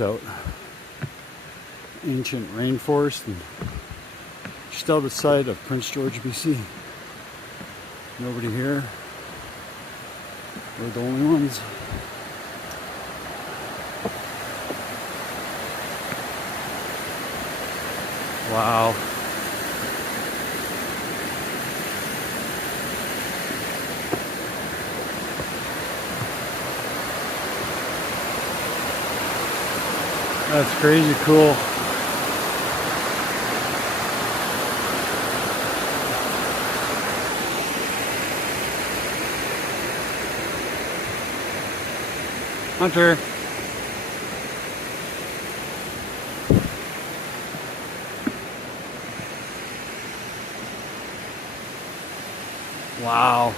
out. Ancient rainforest and just out outside of Prince George, BC. Nobody here. We're the only ones. Wow. That's crazy cool. Hunter. Wow.